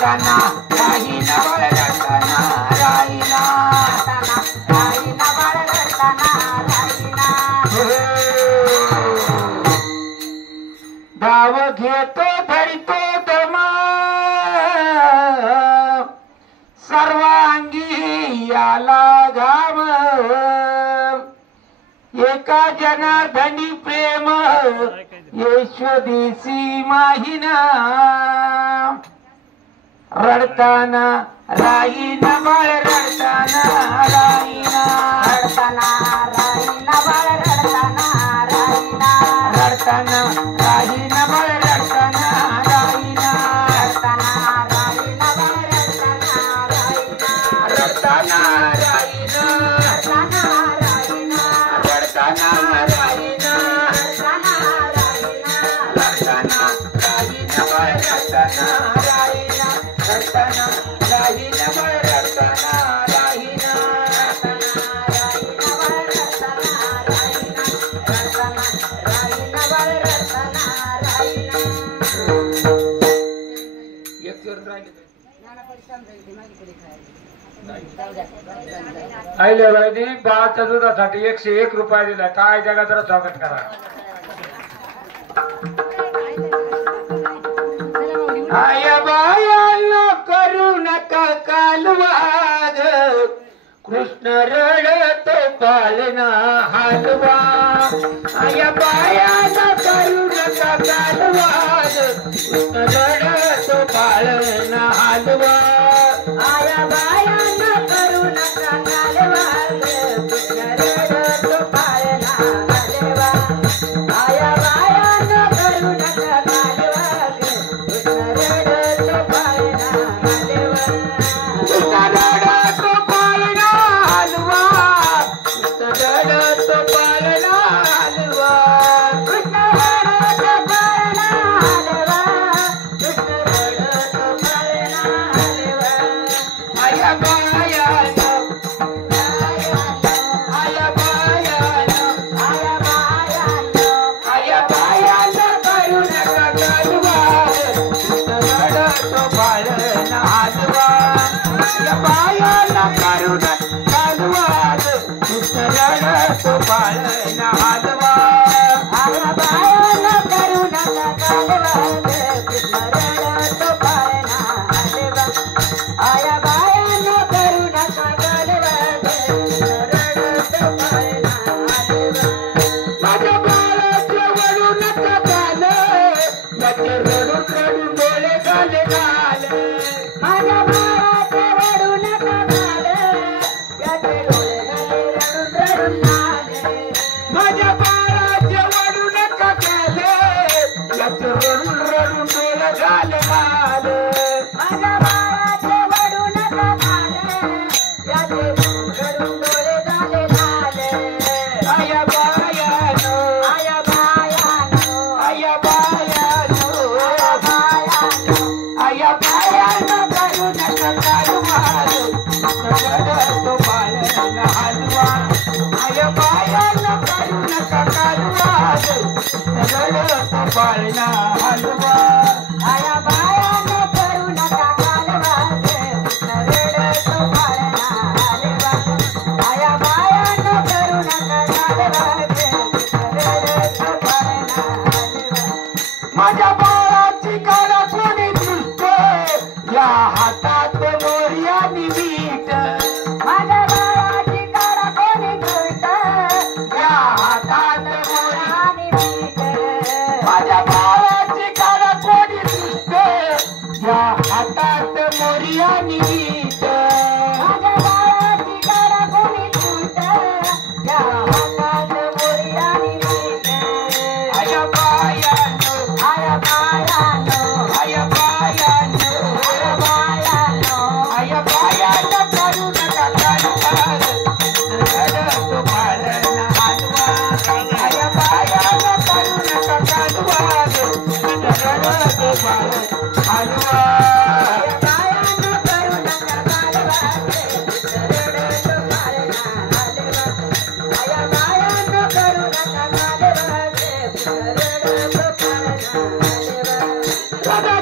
रडताना राहीना बाळ रडताना राहीना राहीना बाळ रडताना राहीना धाव घेतो धरितो दमा सर्वांगी याला घाम एका जनार्दनी प्रेम यशोदेसी माहिना रडताना राहीना बाळ रडताना राहीना रडताना राहीना बाळ रडताना राहीना रडताना राहीना बाळ रडताना राहीना रडताना राहीना बाळ रडताना राहीना रडताना राहीना रडताना राहीना रडताना राहीना रडताना बाळ रडताना राहीना रडताना राहीना बाळ रडताना राहीना आईले बाळाच्या दुधासाठी 101 रुपये दिला काय त्याला जरा स्वागत करा आया बाया करू नका कालवाग कृष्ण रडतो पालना हलवा आया बाया करू नका कालवाग कृष्ण रडतो पालना हलवा आया बाया करू नका कालवाग कृष्ण रडतो पालना हलवा आया बाया करू नका कालवाग माझ्या बाळाची काळा कोणी दृष्ट या हातात मोर्या निवीट माझ्या बाळाची काळा कोणी दृष्ट या हातात मोर्या निवीट माझ्या बाळाची काळा कोणी दृष्ट या हातात मोर्या निवीट माझ्या बाळाची काळा कोणी दृष्ट या हातात मोर्या निवीट आया बाया Brother!